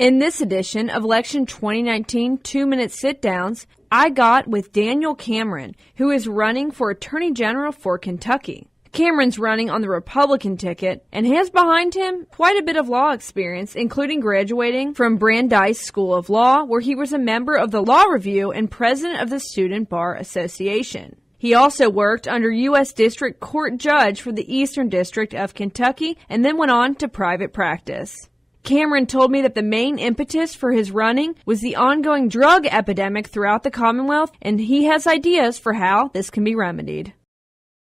In this edition of Election 2019 2-Minute Sit-Downs, I got with Daniel Cameron, who is running for Attorney General for Kentucky. Cameron's running on the Republican ticket and has behind him quite a bit of law experience, including graduating from Brandeis School of Law, where he was a member of the Law Review and president of the Student Bar Association. He also worked under U.S. District Court Judge for the Eastern District of Kentucky and then went on to private practice. Cameron told me that the main impetus for his running was the ongoing drug epidemic throughout the Commonwealth, and he has ideas for how this can be remedied.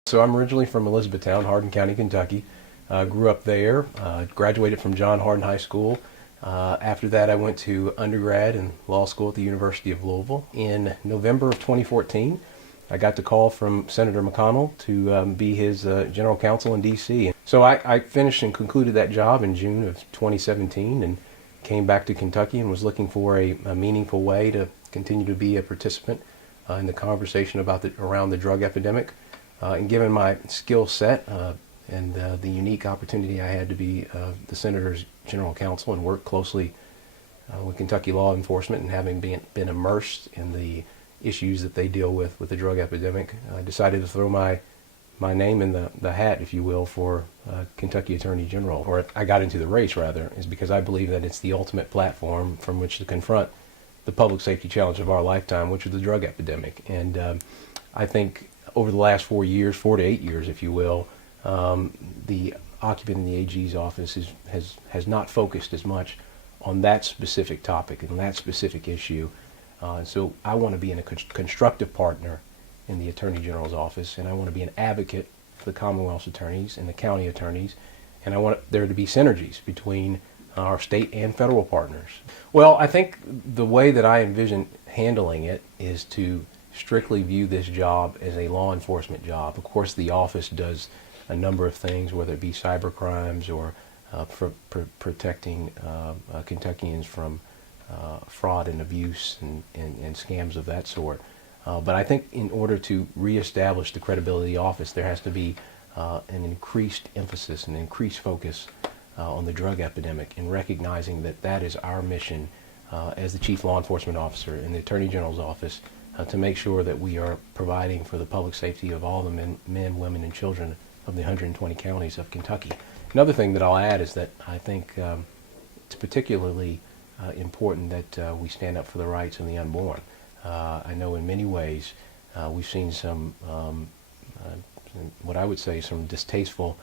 So I'm originally from Elizabethtown, Hardin County, Kentucky. Grew up there, graduated from John Hardin High School. After that, I went to undergrad and law school at the University of Louisville. In November of 2014, I got the call from Senator McConnell to be his general counsel in D.C. So I finished and concluded that job in June of 2017 and came back to Kentucky and was looking for a meaningful way to continue to be a participant in the conversation around the drug epidemic. And given my skill set and the unique opportunity I had to be the Senator's general counsel and work closely with Kentucky law enforcement and having been immersed in the issues that they deal with the drug epidemic, I decided to throw my name in the hat, if you will, for Kentucky Attorney General. Or I got into the race, rather, is because I believe that it's the ultimate platform from which to confront the public safety challenge of our lifetime, which is the drug epidemic. And I think over the last 4 to 8 years, if you will, the occupant in the AG's office has not focused as much on that specific topic and that specific issue. So I want to be a constructive partner in the Attorney General's office, and I want to be an advocate for the Commonwealth's attorneys and the county attorneys, and I want there to be synergies between our state and federal partners. Well, I think the way that I envision handling it is to strictly view this job as a law enforcement job. Of course, the office does a number of things, whether it be cyber crimes or protecting Kentuckians from fraud and abuse and scams of that sort. But I think in order to reestablish the credibility of the office, there has to be an increased emphasis, an increased focus on the drug epidemic, and recognizing that that is our mission as the Chief Law Enforcement Officer in the Attorney General's office, to make sure that we are providing for the public safety of all the men, women, and children of the 120 counties of Kentucky. Another thing that I'll add is that I think it's particularly important that we stand up for the rights of the unborn. I know in many ways we've seen some, what I would say, some distasteful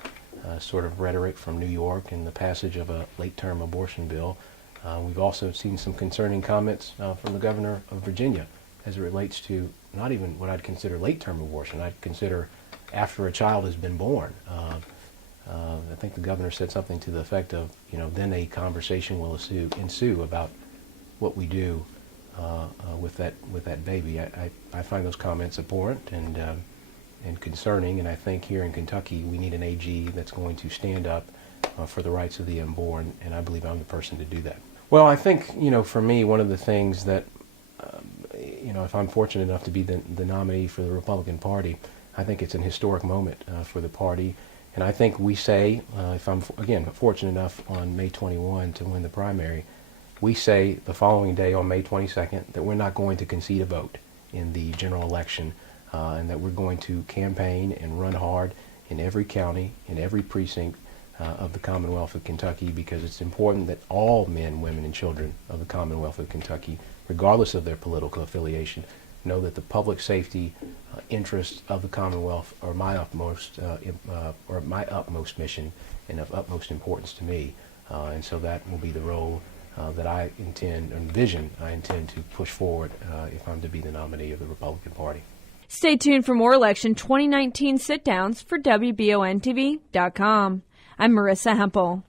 sort of rhetoric from New York in the passage of a late-term abortion bill. We've also seen some concerning comments from the governor of Virginia as it relates to not even what I'd consider late-term abortion. I'd consider after a child has been born. I think the governor said something to the effect of, then a conversation will ensue about what we do with that baby. I find those comments abhorrent and concerning, and I think here in Kentucky we need an AG that's going to stand up for the rights of the unborn, and I believe I'm the person to do that. Well, I think, for me, one of the things that, if I'm fortunate enough to be the nominee for the Republican Party, I think it's an historic moment for the party. And I think we say, if I'm, again, fortunate enough on May 21 to win the primary, we say the following day on May 22nd that we're not going to concede a vote in the general election, and that we're going to campaign and run hard in every county, in every precinct of the Commonwealth of Kentucky, because it's important that all men, women, and children of the Commonwealth of Kentucky, regardless of their political affiliation, know that the public safety interests of the Commonwealth are my utmost mission and of utmost importance to me. And so that will be the role that I intend to push forward if I'm to be the nominee of the Republican Party. Stay tuned for more Election 2019 sit-downs for WBONTV.com. I'm Marissa Hempel.